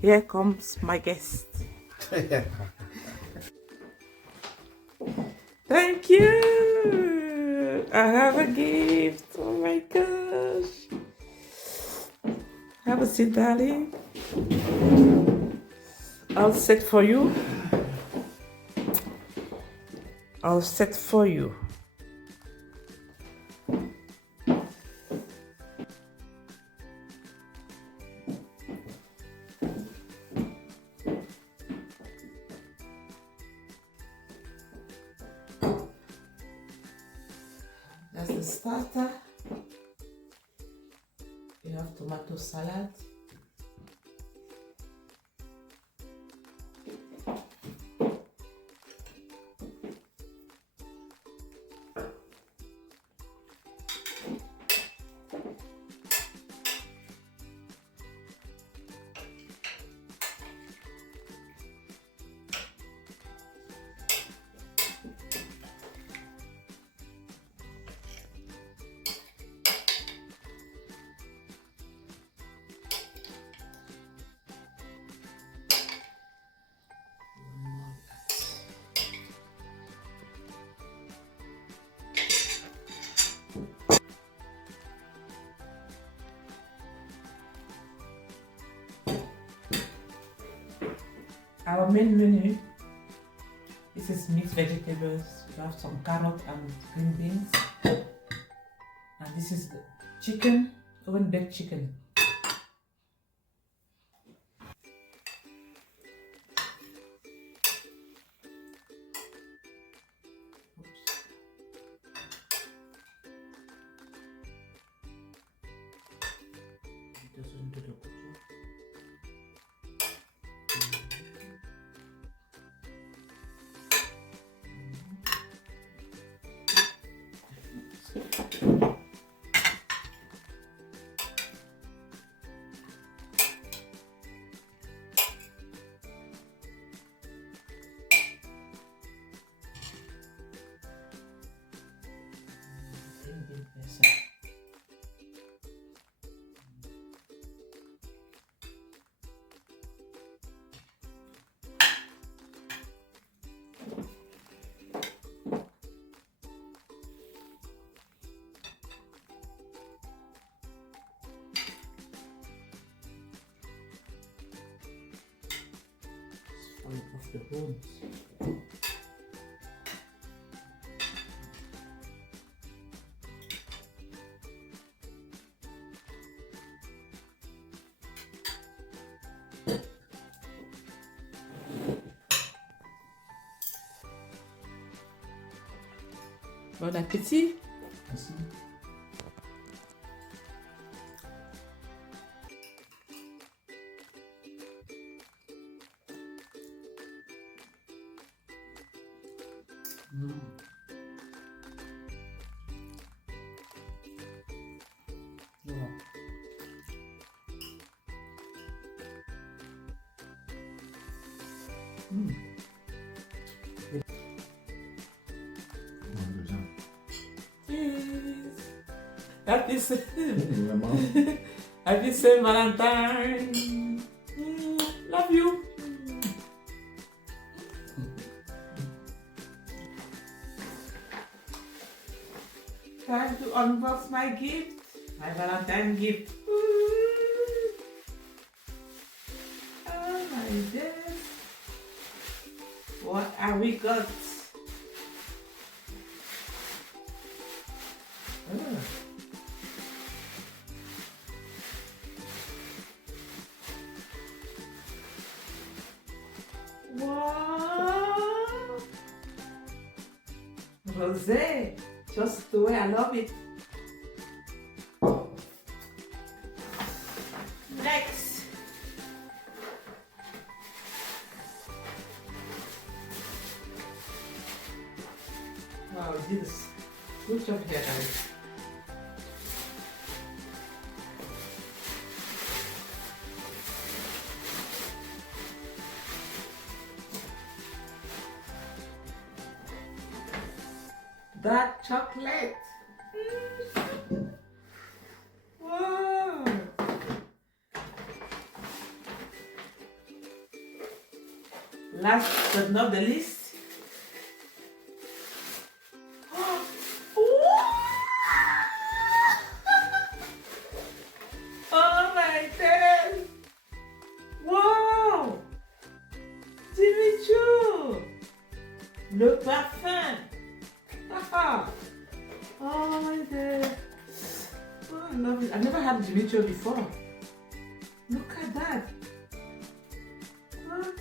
Here comes my guest. Thank you. I have a gift. Oh my gosh. Have a seat, darling. I'll set for you. I'll set for you. That's the starter. You have tomato salad. Our main menu, this is mixed vegetables. We have some carrot and green beans. And this is the chicken, oven baked chicken. Of the bones. Bon appétit. Merci. Voilà. Cheers. Happy Vraiment. Happy Saint Valentine. Love you. Time to unbox my gift. My Valentine gift. Oh my days. What have we got? Oh. Wow! Rosé, just the way I love it. Next. Wow, this good job here, guys. Dark chocolate. Wow. Last but not the least. Oh my God! Wow! Jimmy Choo! Le parfum! Oh my God! Oh, I love it. I've never had Jimmy Choo before. Look at that! What?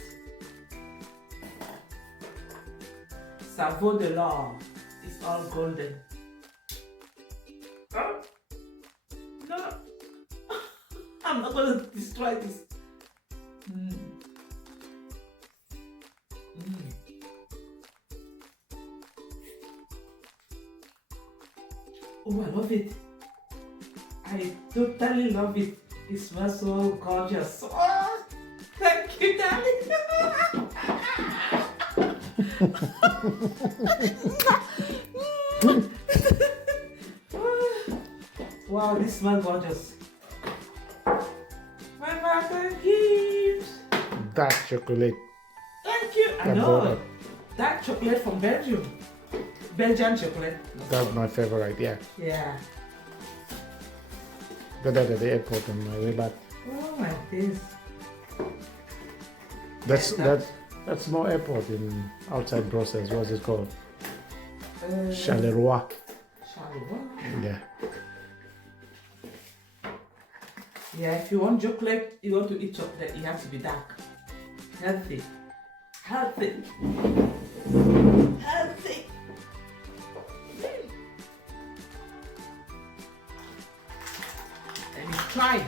Cerveau de l'or. It's all golden. Oh. No! I'm not going to destroy this. Oh, I love it. I totally love it. It smells so gorgeous. Oh, thank you, darling. Wow, this smells gorgeous. My mother gives. Dark chocolate. Thank you. I know. Dark chocolate from Belgium. Belgian chocolate. That's my favorite, yeah. Yeah. Got that at the airport on my way back. Oh my days. That's no airport in outside Brussels. What's it called? Charleroi. Charleroi. Yeah. Yeah, if you want chocolate, you want to eat chocolate, it has to be dark. Healthy. Healthy. Healthy. Let me try.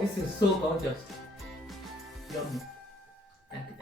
This is so gorgeous. Yummy. Thank you.